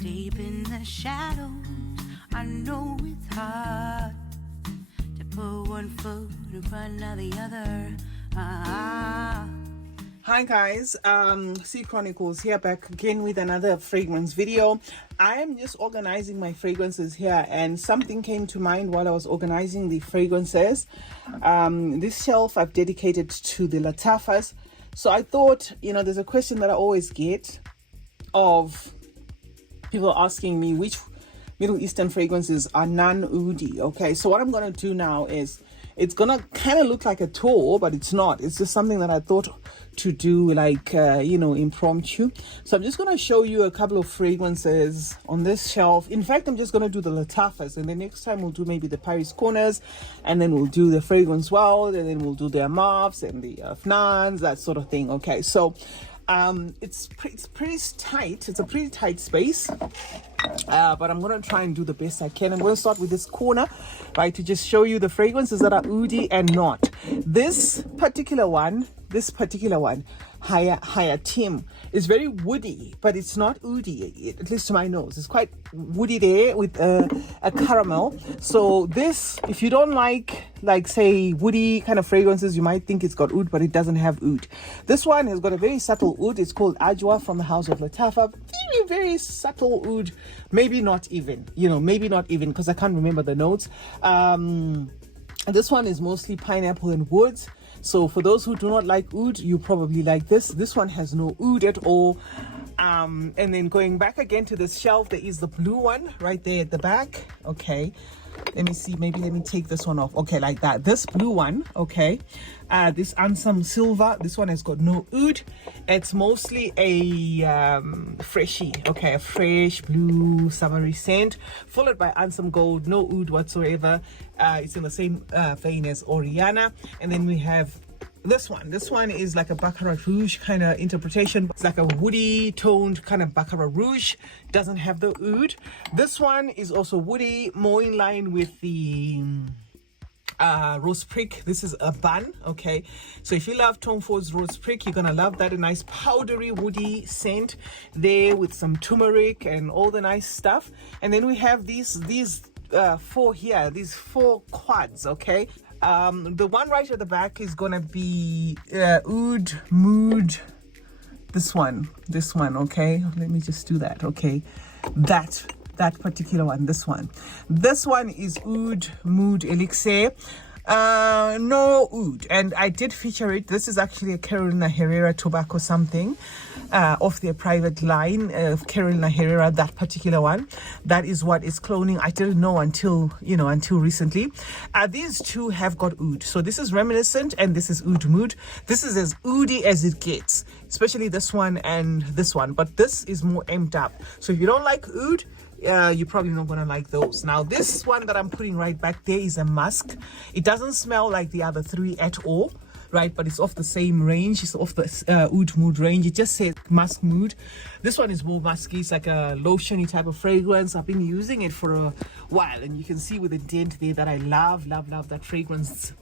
Deep in the shadows, I know it's hard to put one foot in front of the other. Hi guys, C Chronicles here, back again with another fragrance video. I am just organizing my fragrances here, and something came to mind while I was organizing the fragrances. This shelf I've dedicated to the Lattafas. So I thought, there's a question that I always get of people asking me which Middle Eastern fragrances are non-OUD. Okay, so what I'm going to do now is, it's going to kind of look like a tour, but it's not. It's just something that I thought to do, like, impromptu. So I'm just going to show you a couple of fragrances on this shelf. In fact, I'm just going to do the Lattafas, and the next time we'll do maybe the Paris Corners, and then we'll do the Fragrance World, and then we'll do the Amavs and the Fnans, that sort of thing. Okay, so it's pretty tight. It's a pretty tight space, but I'm going to try and do the best I can. I'm going to start with this corner, right, to just show you the fragrances that are OUD and not. This particular one, Hayatim, is very woody, but it's not OUD, at least to my nose. It's quite woody there with a caramel. So this, if you don't like say woody kind of fragrances, you might think it's got oud, but it doesn't have oud. This one has got a very subtle oud. It's called Ajwa from the house of Lattafa. Very, very subtle oud. Maybe not even, because I can't remember the notes. This one is mostly pineapple and woods. So for those who do not like oud, you probably like this. This one has no oud at all. And then going back again to this shelf, there is the blue one right there at the back. Okay, let me see, maybe let me take this one off. Okay, like that. This blue one, okay, this Ansam Silver, this one has got no oud. It's mostly a freshie, okay, a fresh blue summery scent, followed by Ansam Gold, no oud whatsoever. It's in the same vein as Oriana. And then we have this one is like a Baccarat Rouge kind of interpretation. It's like a woody toned kind of Baccarat Rouge, doesn't have the oud. This one is also woody, more in line with the Rose Prick. This is a bun. Okay, so if you love Tom Ford's Rose Prick, you're gonna love that. A nice powdery woody scent there with some turmeric and all the nice stuff. And then we have these four here, these four quads. Okay, the one right at the back is gonna be Oud Mood. This one, okay, let me just do that. Okay, that particular one, this one is Oud Mood Elixir. No oud, and I did feature it. This is actually a Carolina Herrera tobacco something off their private line of Carolina Herrera. That particular one, that is what is cloning. I didn't know until recently. These two have got oud, so this is Reminiscent and this is Oud Mood. This is as oudy as it gets, especially this one and this one, but this is more amped up. So if you don't like oud, you're probably not gonna like those. Now this one that I'm putting right back there is a musk. It doesn't smell like the other three at all, right, but it's off the same range. It's off the Oud Mood range. It just says musk mood. This one is more musky. It's like a lotiony type of fragrance. I've been using it for a while, and you can see with the dent there that I love that fragrance.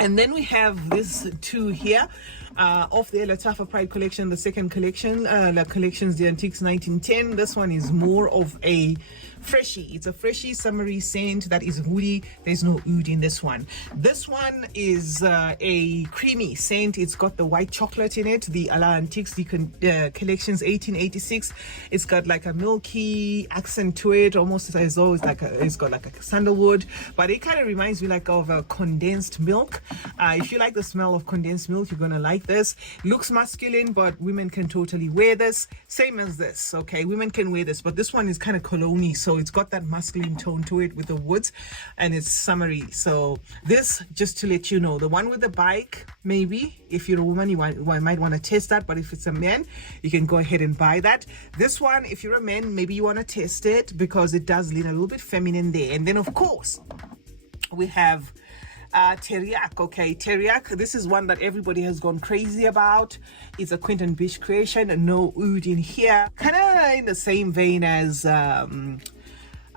And then we have this two here of the Lattafa Pride collection, the second collection, La Collections the Antiques 1910. This one is more of a freshie. It's a freshie summery scent that is woody. There's no oud in this one. This one is a creamy scent. It's got the white chocolate in it, the La Antiques the Collections 1886. It's got like a milky accent to it, almost as though it's got like a sandalwood, but it kind of reminds me like of a condensed milk. If you like the smell of condensed milk, you're gonna like this. Looks masculine, but women can totally wear this. Same as this, okay? Women can wear this, but this one is kind of cologne-y, so it's got that masculine tone to it with the woods, and it's summery. So this, just to let you know, the one with the bike, maybe if you're a woman, you might want to test that, but if it's a man, you can go ahead and buy that. This one, if you're a man, maybe you want to test it because it does lean a little bit feminine there. And then of course we have Teriak. Okay, Teriak, this is one that everybody has gone crazy about. It's a Quentin Beach creation, no oud in here, kind of in the same vein as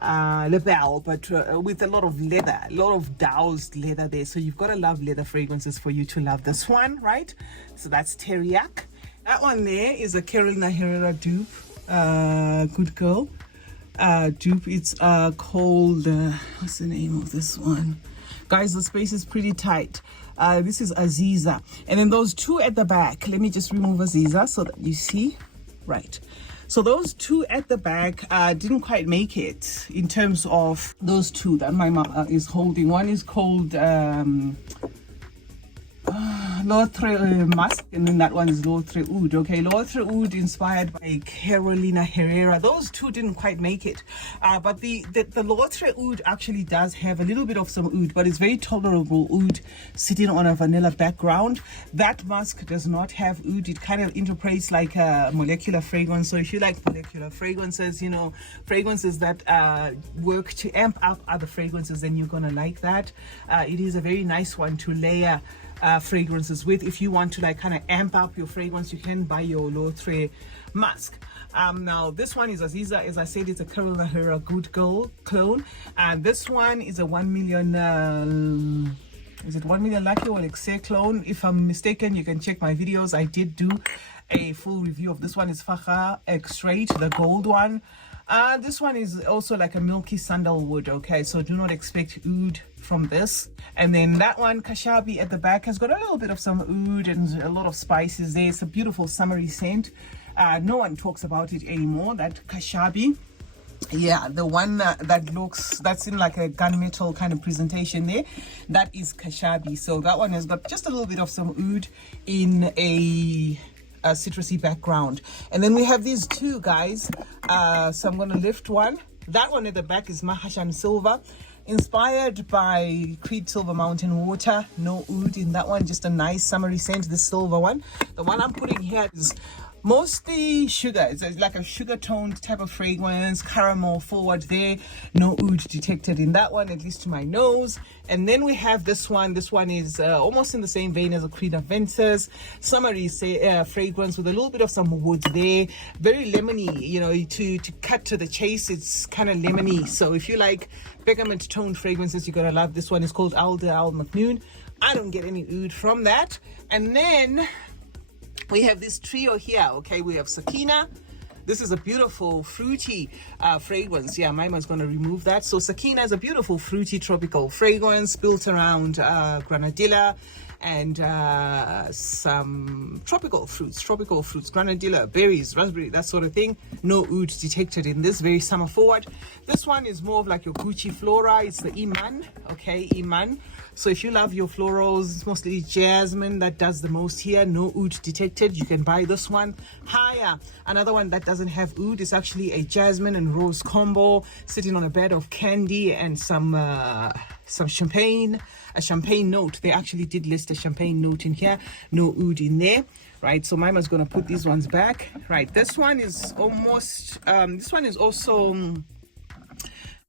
Lebel, but with a lot of leather, a lot of doused leather there. So you've got to love leather fragrances for you to love this one, right? So that's Teriak. That one there is a Carolina Herrera dupe. Good Girl dupe. It's called what's the name of this one, guys? The space is pretty tight. This is Aziza, and then those two at the back, let me just remove Aziza so that you see. Right, so those two at the back didn't quite make it in terms of those two that my mom is holding. One is called L'Autre Mask, and then that one is L'Autre OUD. Okay, L'Autre OUD inspired by Carolina Herrera. Those two didn't quite make it, but the L'Autre OUD actually does have a little bit of some oud, but it's very tolerable oud sitting on a vanilla background. That mask does not have oud. It kind of interprets like a molecular fragrance. So if you like molecular fragrances, you know, fragrances that work to amp up other fragrances, then you're gonna like that. It is a very nice one to layer fragrances with. If you want to like kind of amp up your fragrance, you can buy your L'Autre mask. Now this one is Aziza. As I said, it's a Carolina Herrera Good Girl clone, and this one is a 1 million is it 1 million Lucky or Elixir clone? If I'm mistaken, you can check my videos. I did do a full review of this one. Is Faja X-Rate, the gold one. This one is also like a milky sandalwood. Okay, so do not expect oud from this. And then that one, Kashabi at the back, has got a little bit of some oud and a lot of spices there. It's a beautiful summery scent. No one talks about it anymore, that Kashabi. Yeah, the one that's in like a gunmetal kind of presentation there, that is Kashabi. So that one has got just a little bit of some oud in a citrusy background. And then we have these two guys. So I'm going to lift one. That one at the back is Mahashan Silver, inspired by Creed Silver Mountain Water. No oud in that one, just a nice summery scent, the silver one. The one I'm putting here is mostly sugar. It's like a sugar toned type of fragrance, caramel forward there. No oud detected in that one, at least to my nose. And then we have this one. This one is almost in the same vein as a Creed Adventures. Summery fragrance with a little bit of some wood there. Very lemony, you know, to cut to the chase. It's kind of lemony. So if you like bergamot toned fragrances, you're going to love this one. It's called OUD Al McNoon. I don't get any oud from that. And then we have this trio here. Okay, we have Sakina. This is a beautiful fruity fragrance. Yeah, Maima's going to remove that. So Sakina is a beautiful fruity tropical fragrance built around granadilla and some tropical fruits, granadilla, berries, raspberry, that sort of thing. No oud detected in this, very summer forward. This one is more of like your Gucci Flora. It's the Iman, okay, Iman. So if you love your florals, it's mostly jasmine that does the most here. No oud detected. You can buy this one. Haya, another one that doesn't have oud. It's actually a jasmine and rose combo sitting on a bed of candy and some champagne, a champagne note. They actually did list a champagne note in here. No oud in there. Right, so Maima's gonna put these ones back. Right, this one is almost this one is also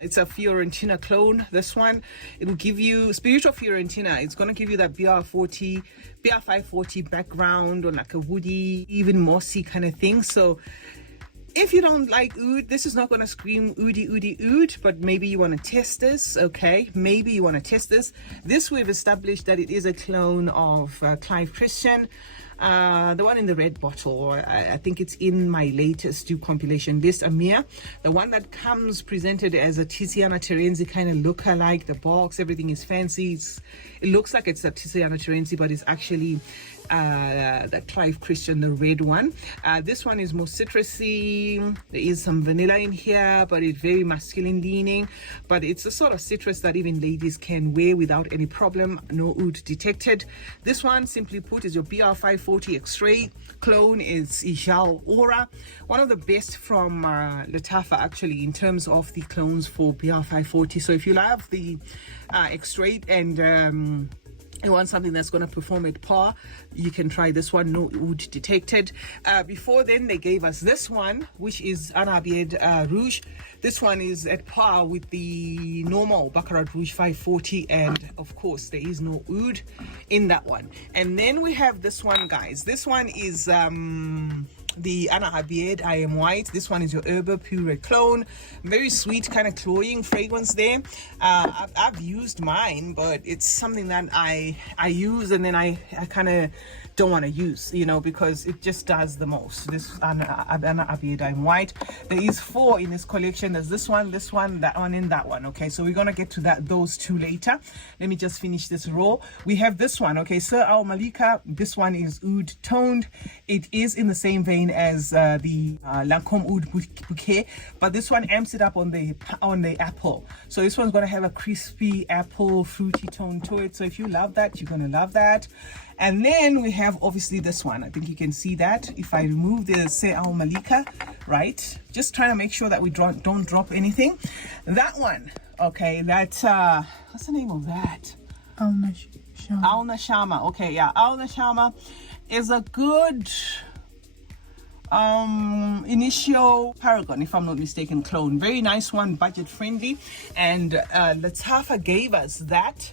it's a Fiorentina clone. This one, it will give you spiritual Fiorentina. It's going to give you that BR40, BR540 background, or like a woody, even mossy kind of thing. So if you don't like oud, this is not going to scream oudi, oud, but maybe you want to test this, okay? Maybe you want to test this. This we've established that it is a clone of Clive Christian. The one in the red bottle, I think it's in my latest dupe compilation list, Amir. The one that comes presented as a Tiziana Terenzi kind of look-alike. The box, everything is fancy. It looks like it's a Tiziana Terenzi, but it's actually the Clive Christian, the red one. This one is more citrusy. There is some vanilla in here, but it's very masculine leaning. But it's a sort of citrus that even ladies can wear without any problem. No oud detected. This one, simply put, is your BR540 X-Ray clone. Is Ijal Aura, one of the best from Latafa actually in terms of the clones for BR540. So if you love the X-Ray and you want something that's going to perform at par, you can try this one. No oud detected. Before then, they gave us this one, which is Arabiad Rouge. This one is at par with the normal Baccarat Rouge 540, and of course there is no oud in that one. And then we have this one, guys. This one is the Anna Abied I Am White. This one is your Herba Pure clone. Very sweet, kind of cloying fragrance there. I've used mine, but it's something that I use and then I kind of don't want to use, you know, because it just does the most. This Anna Abiodine white. There is 4 in this collection. There's this one, that one, and that one. Okay, so we're gonna get to those 2 later. Let me just finish this row. We have this one. Okay, Sir Al Malika. This one is oud toned. It is in the same vein as the Lancome Oud Bouquet, but this one amps it up on the apple. So this one's gonna have a crispy apple fruity tone to it. So if you love that, you're gonna love that. And then we have obviously this one. I think you can see that if I remove the Sir Al Malika, right? Just trying to make sure that we don't drop anything. That one, okay, that what's the name of that? Al Nashama. Al Nashama. Okay, yeah, Al Nashama is a good initial Paragon, if I'm not mistaken, clone. Very nice one, budget friendly. And Latafa gave us that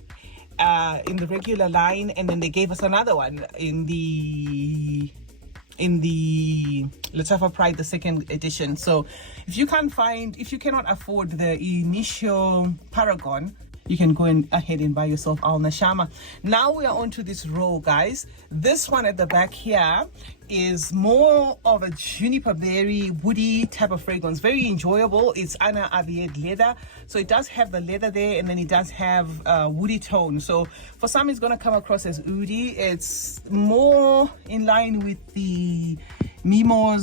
in the regular line, and then they gave us another one in the Latafa Pride, the 2nd edition. So if you cannot afford the initial Paragon, you can go ahead and buy yourself Al Nashama. Now we are on to this row, guys. This one at the back here is more of a juniper berry woody type of fragrance. Very enjoyable. It's Anna Avied leather, so it does have the leather there, and then it does have woody tone. So for some it's going to come across as oudy. It's more in line with the Mimo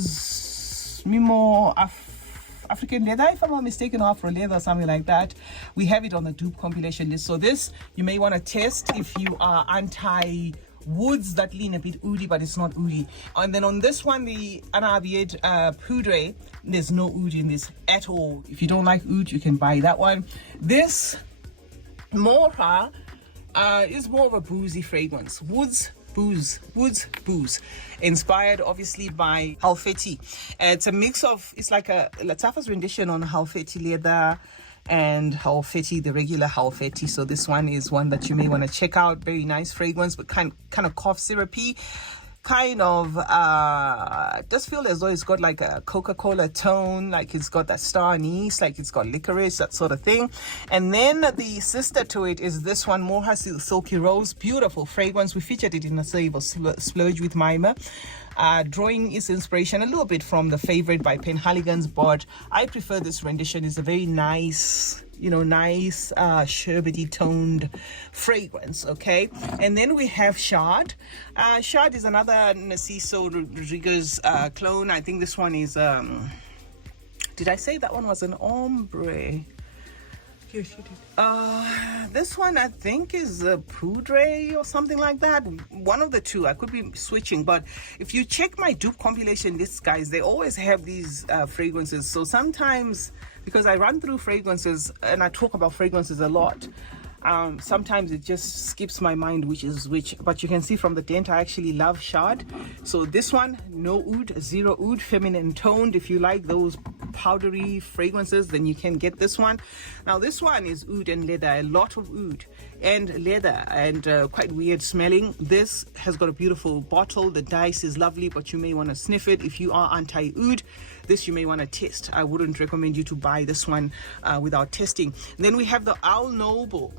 African leather, if I'm not mistaken, or Afro leather, something like that. We have it on the dupe compilation list. So this you may want to test if you are anti woods that lean a bit oudy, but it's not oudy. And then on this one, the Anna Abied Poudre, there's no oud in this at all. If you don't like oud, you can buy that one. This Moha is more of a boozy fragrance. Woods, booze, inspired obviously by Halfeti. It's a mix of, it's like a Latafa's rendition on Halfeti leather and Halfeti, the regular Halfeti. So this one is one that you may want to check out. Very nice fragrance, but kind of cough syrupy. Kind of does feel as though it's got like a Coca-Cola tone, like it's got that star anise, like it's got licorice, that sort of thing. And then the sister to it is this one, Moha Silky Rose. Beautiful fragrance. We featured it in a Save or Splurge with Mima. Drawing its inspiration a little bit from the favorite by Penhaligon's, but I prefer this rendition. It's a very nice, nice sherbety toned fragrance. Okay, and then we have Shard. Shard is another Narciso Rodriguez clone. I think this one is did I say that one was an ombre? Yes, you did. This one I think is a Poudre or something like that. One of the two. I could be switching, but if you check my dupe compilation lists, guys, they always have these fragrances. So sometimes, because I run through fragrances and I talk about fragrances a lot, sometimes it just skips my mind which is which. But you can see from the dent I actually love Shard. So this one, no oud, 0 oud, feminine toned. If you like those powdery fragrances, then you can get this one. Now this one is oud and leather, a lot of oud and leather, and quite weird smelling. This has got a beautiful bottle. The dice is lovely, but you may want to sniff it. If you are anti-oud, this you may want to test. I wouldn't recommend you to buy this one without testing. And then we have the Al Noble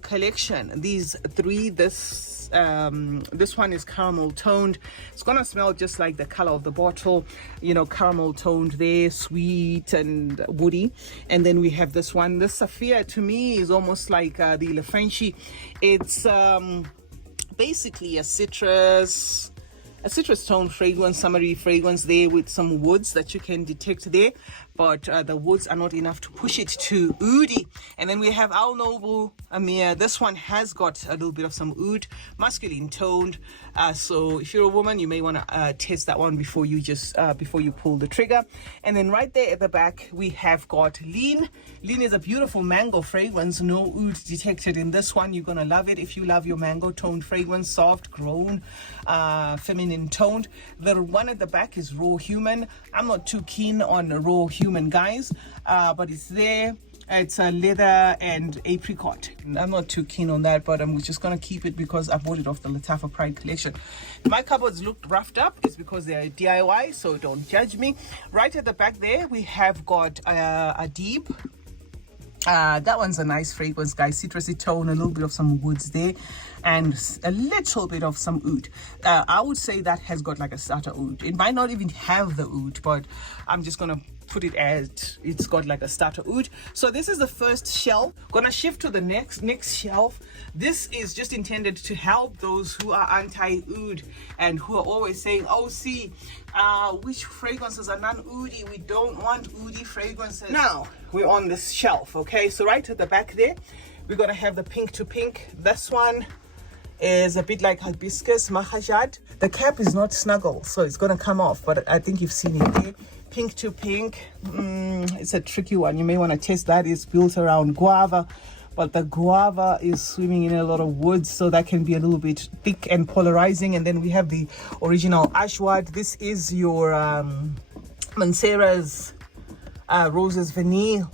collection. These 3, this one is caramel toned. It's gonna smell just like the color of the bottle, caramel toned there, sweet and woody. And then we have this one. This Saphir to me is almost like the Le Frenchie. It's basically a citrus tone fragrance, summery fragrance there with some woods that you can detect there, but the woods are not enough to push it to oudy. And then we have Al Noble Amir. This one has got a little bit of some oud, masculine toned. So if you're a woman, you may want to test that one before you pull the trigger. And then right there at the back, we have got Lean. Lean is a beautiful mango fragrance. No oud detected in this one. You're gonna love it if you love your mango toned fragrance, soft, grown, feminine toned. The one at the back is Raw Human. I'm not too keen on Raw Human, guys, but it's there. It's a leather and apricot. I'm not too keen on that, but I'm just gonna keep it because I bought it off the Latafa Pride collection. My cupboards look roughed up. It's because they're DIY, so don't judge me. Right at the back there, we have got Adib. That one's a nice fragrance, guys. Citrusy tone, a little bit of some woods there, and a little bit of some oud. I would say that has got like a starter oud. It might not even have the oud, but I'm just gonna put it as it's got like a starter oud. So this is the first shelf. Gonna shift to the next shelf. This is just intended to help those who are anti-oud and who are always saying, oh, see, which fragrances are non-oudy? We don't want oudy fragrances. Now we're on this shelf, okay? So right at the back there, we're gonna have the pink to pink. This one is a bit like hibiscus mahajad. The cap is not snuggle, so it's gonna come off, but I think you've seen it there. Pink to pink, it's a tricky one. You may want to test that. It's built around guava, but the guava is swimming in a lot of woods, so that can be a little bit thick and polarizing. And then we have the original ashwad. This is your Mancera's roses vanille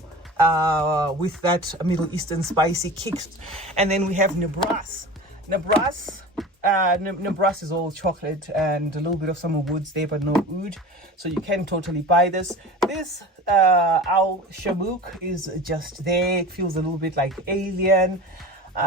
with that Middle Eastern spicy kicks. And then we have Nebras. Nebras is all chocolate and a little bit of some woods there, but no oud, so you can totally buy this. This Al Shamouk is just there. It feels a little bit like alien,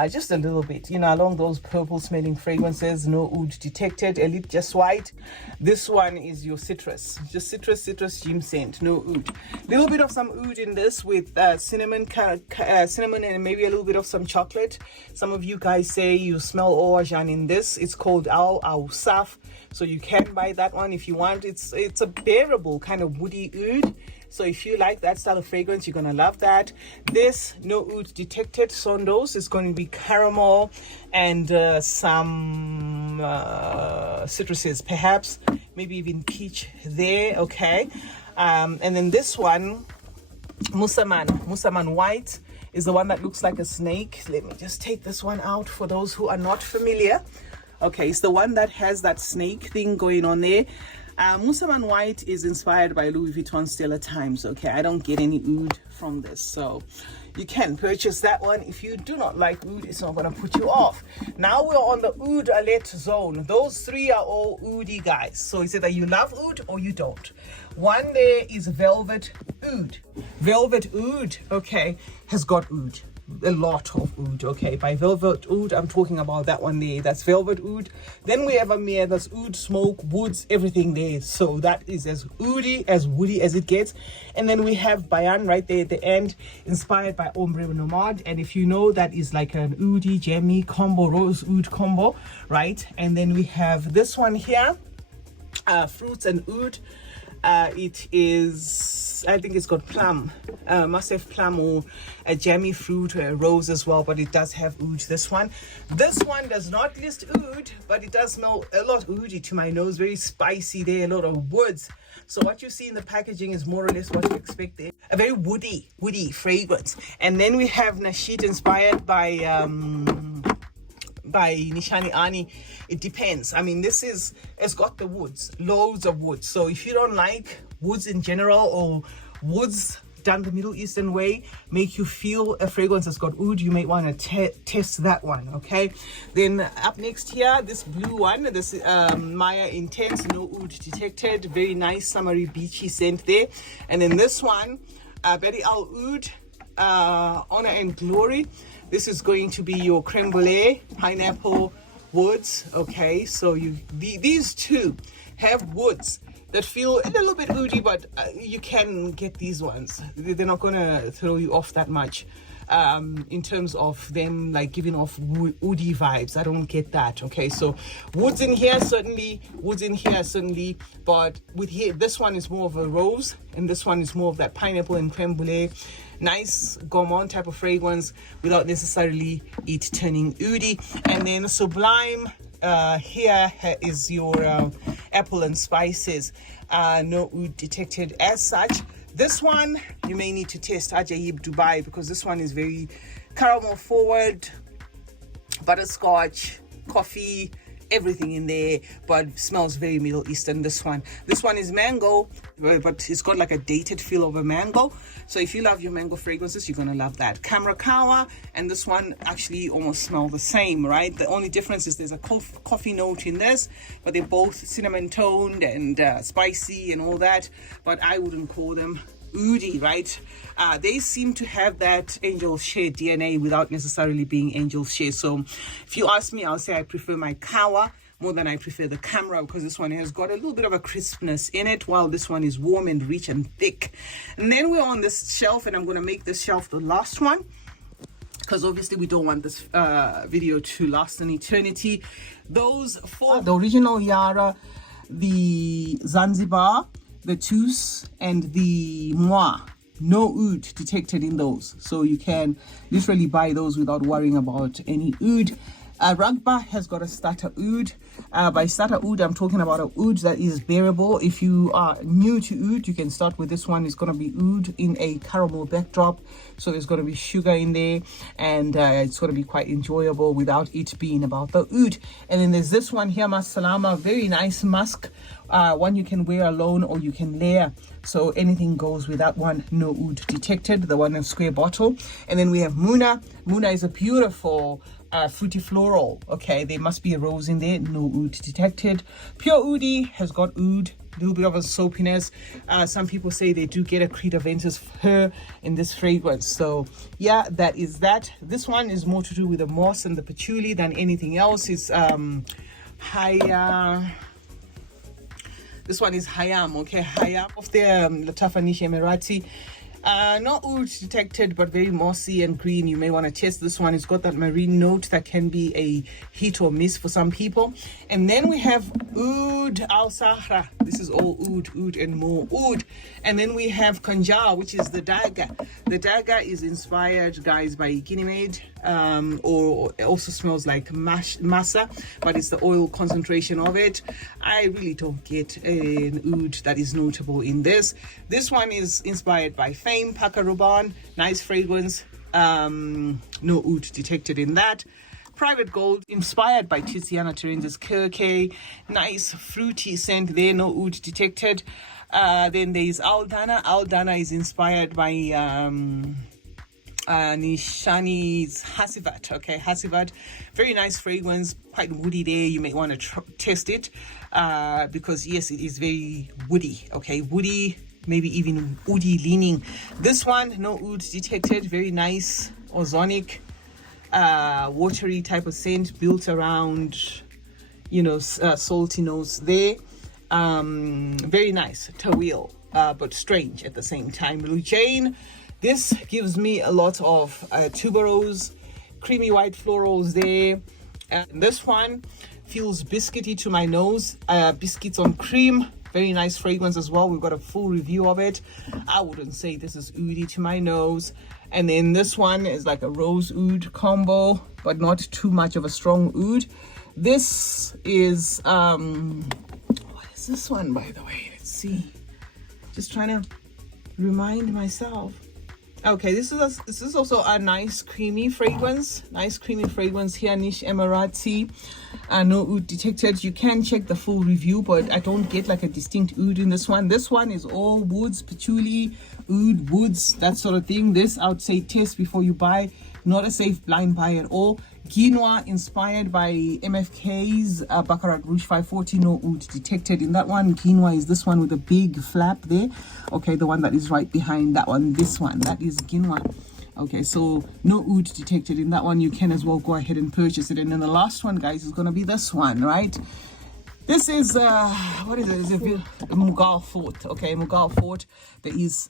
just a little bit, you know, along those purple smelling fragrances. No oud detected. Elite just white. This one is your citrus, just citrus gym scent, no oud. Little bit of some oud in this with cinnamon and maybe a little bit of some chocolate. Some of you guys say you smell orgean in this. It's called Al Awsaf, so you can buy that one if you want. It's a bearable kind of woody oud. So if you like that style of fragrance, you're gonna love that. This no oud detected Sondos is going to be caramel and some citruses, perhaps maybe even peach there. Okay, and then this one, Musaman white, is the one that looks like a snake. Let me just take this one out for those who are not familiar. Okay, it's the one that has that snake thing going on there. Musaman white is inspired by Louis Vuitton Stellar Times. Okay, I don't get any oud from this, so you can purchase that one. If you do not like oud, it's not going to put you off. Now we're on the oud alert zone. Those three are all oudy, guys, so it's either you love oud or you don't. One there is velvet oud. Velvet oud, okay, has got oud, a lot of oud. Okay, by velvet oud, I'm talking about that one there. That's velvet oud. Then we have Amir, that's oud, smoke, woods, everything there. So that is as oudy, as woody as it gets. And then we have Bayan right there at the end, inspired by Ombre Nomad. And if you know, that is like an oudy jammy combo, rose oud combo, right? And then we have this one here, fruits and oud. It is, I think it's got plum, must have plum or a jammy fruit, a rose as well, but it does have oud. This one does not list oud, but it does smell a lot oudy to my nose, very spicy there, a lot of woods. So what you see in the packaging is more or less what you expect there, a very woody fragrance. And then we have Nasheed, inspired by Nishani Ani. It depends. I mean, it's got the woods, loads of woods. So if you don't like woods in general, or woods done the Middle Eastern way make you feel a fragrance that's got oud, you may want to test that one. Okay, then up next here, this blue one, this Maya Intense, no oud detected, very nice summery beachy scent there. And then this one, Betty Al Oud, Honor and Glory. This is going to be your creme brulee, pineapple woods. Okay, so these two have woods that feel a little bit oudy, but you can get these ones. They're not going to throw you off that much in terms of them like giving off woody vibes. I don't get that. Okay, so woods in here certainly, but with here, this one is more of a rose and this one is more of that pineapple and creme brulee. Nice gourmand type of fragrance without necessarily it turning oudy. And then Sublime, here is your apple and spices, no oud detected as such. This one you may need to test Ajaib Dubai, because this one is very caramel forward, butterscotch, coffee, everything in there, but smells very Middle Eastern. This one is mango, but it's got like a dated feel of a mango. So if you love your mango fragrances, you're gonna love that. Kamrakawa and this one actually almost smell the same, right? The only difference is there's a coffee note in this, but they're both cinnamon toned and spicy and all that, but I wouldn't call them oudy, right? They seem to have that angel share DNA without necessarily being angel share. So if you ask me, I'll say I prefer my Kawa more than I prefer the Camera, because this one has got a little bit of a crispness in it, while this one is warm and rich and thick. And then we're on this shelf, and I'm going to make this shelf the last one, because obviously we don't want this video to last an eternity. Those four, the original Yara, the Zanzibar, the Tus, and the Moi, no oud detected in those, so you can literally buy those without worrying about any oud. Rugba has got a starter oud. By starter oud, I'm talking about a oud that is bearable. If you are new to oud, you can start with this one. It's going to be oud in a caramel backdrop, so there's going to be sugar in there, and it's going to be quite enjoyable without it being about the oud. And then there's this one here, Masalama, very nice musk. One you can wear alone or you can layer, so anything goes with that one. No oud detected, the one in square bottle. And then we have Muna. Muna is a beautiful fruity floral. Okay, there must be a rose in there. No oud detected. Pure Oudi has got oud, a little bit of a soapiness. Some people say they do get a Creed Aventus fur in this fragrance. So yeah, that is that. This one is more to do with the moss and the patchouli than anything else. It's this one is Hayam, okay, Hayam of the Latafa Niche Emirati. Not oud detected, but very mossy and green. You may want to test this one. It's got that marine note that can be a hit or miss for some people. And then we have Oud Al Sahra. This is all oud and more oud. And then we have Kanjar, which is the dagger. The dagger is inspired, guys, by Guinea Maid, or it also smells like masa, but it's the oil concentration of it. I really don't get an oud that is notable in this. This one is inspired by Fame, Pakaruban, nice fragrance, no oud detected in that. Private Gold, inspired by Tiziana Terenzi's Kirke, nice fruity scent there, no oud detected. Then there is Aldana. Aldana is inspired by Nishani's Hasivat. Okay, Hasivat, very nice fragrance, quite woody there. You may want to test it because yes, it is very woody. Okay, woody, maybe even woody leaning. This one, no oud detected, very nice ozonic, watery type of scent built around, salty notes there. Very nice Tawil, but strange at the same time. Lujain, this gives me a lot of tuberose, creamy white florals there. And this one feels biscuity to my nose, biscuits on cream. Very nice fragrance as well. We've got a full review of it. I wouldn't say this is oudy to my nose. And then this one is like a rose oud combo, but not too much of a strong oud. This is what is this one, by the way? Let's see. Just trying to remind myself. Okay, this is also a nice creamy fragrance. Nice creamy fragrance here, Niche Emirati. No oud detected. You can check the full review, but I don't get like a distinct oud in this one. This one is all woods, patchouli, oud, woods, that sort of thing. This, I would say, test before you buy. Not a safe blind buy at all. Quinoa, inspired by MFK's Baccarat Rouge 540, no oud detected in that one. Quinoa is this one with a big flap there. Okay, the one that is right behind that one, this one, that is quinoa. Okay, so no oud detected in that one. You can as well go ahead and purchase it. And then the last one, guys, is going to be this one, right? This is, what is it? Is it Mughal Fort? Okay, Mughal Fort. There is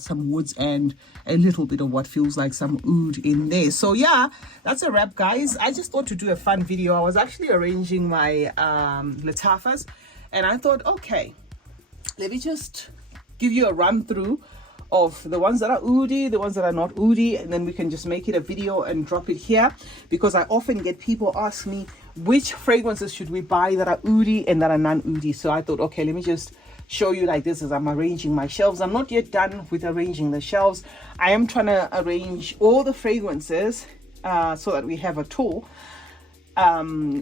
some woods and a little bit of what feels like some oud in there. So yeah, that's a wrap, guys. I just thought to do a fun video. I was actually arranging my Latafas, and I thought, okay, let me just give you a run through of the ones that are oudy, the ones that are not oudy, and then we can just make it a video and drop it here, because I often get people ask me which fragrances should we buy that are oudy and that are non-oudy. So I thought, okay, let me just show you like this as I'm arranging my shelves. I'm not yet done with arranging the shelves. I am trying to arrange all the fragrances so that we have a tool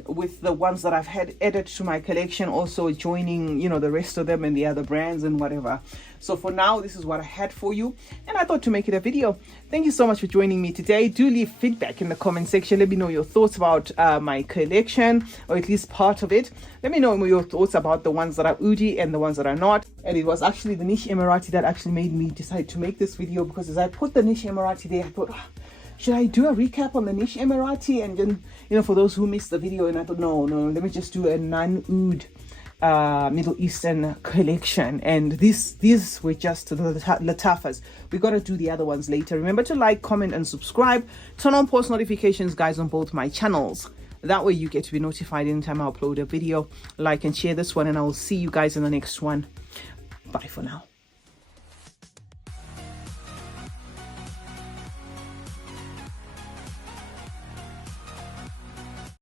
with the ones that I've had added to my collection, also joining, you know, the rest of them and the other brands and whatever. So for now, this is what I had for you, and I thought to make it a video. Thank you so much for joining me today. Do leave feedback in the comment section. Let me know your thoughts about my collection, or at least part of it. Let me know your thoughts about the ones that are OUD and the ones that are not. And it was actually the niche Emirati that actually made me decide to make this video, because as I put the niche Emirati there, I thought, should I do a recap on the niche Emirati? And then, you know, for those who missed the video, and I thought, no, let me just do a non-OUD Middle Eastern collection. And these were just the latafas. We got to do the other ones later. Remember to like, comment, and subscribe. Turn on post notifications, guys, on both my channels. That way you get to be notified anytime I upload a video. Like and share this one, and I will see you guys in the next one. Bye for now.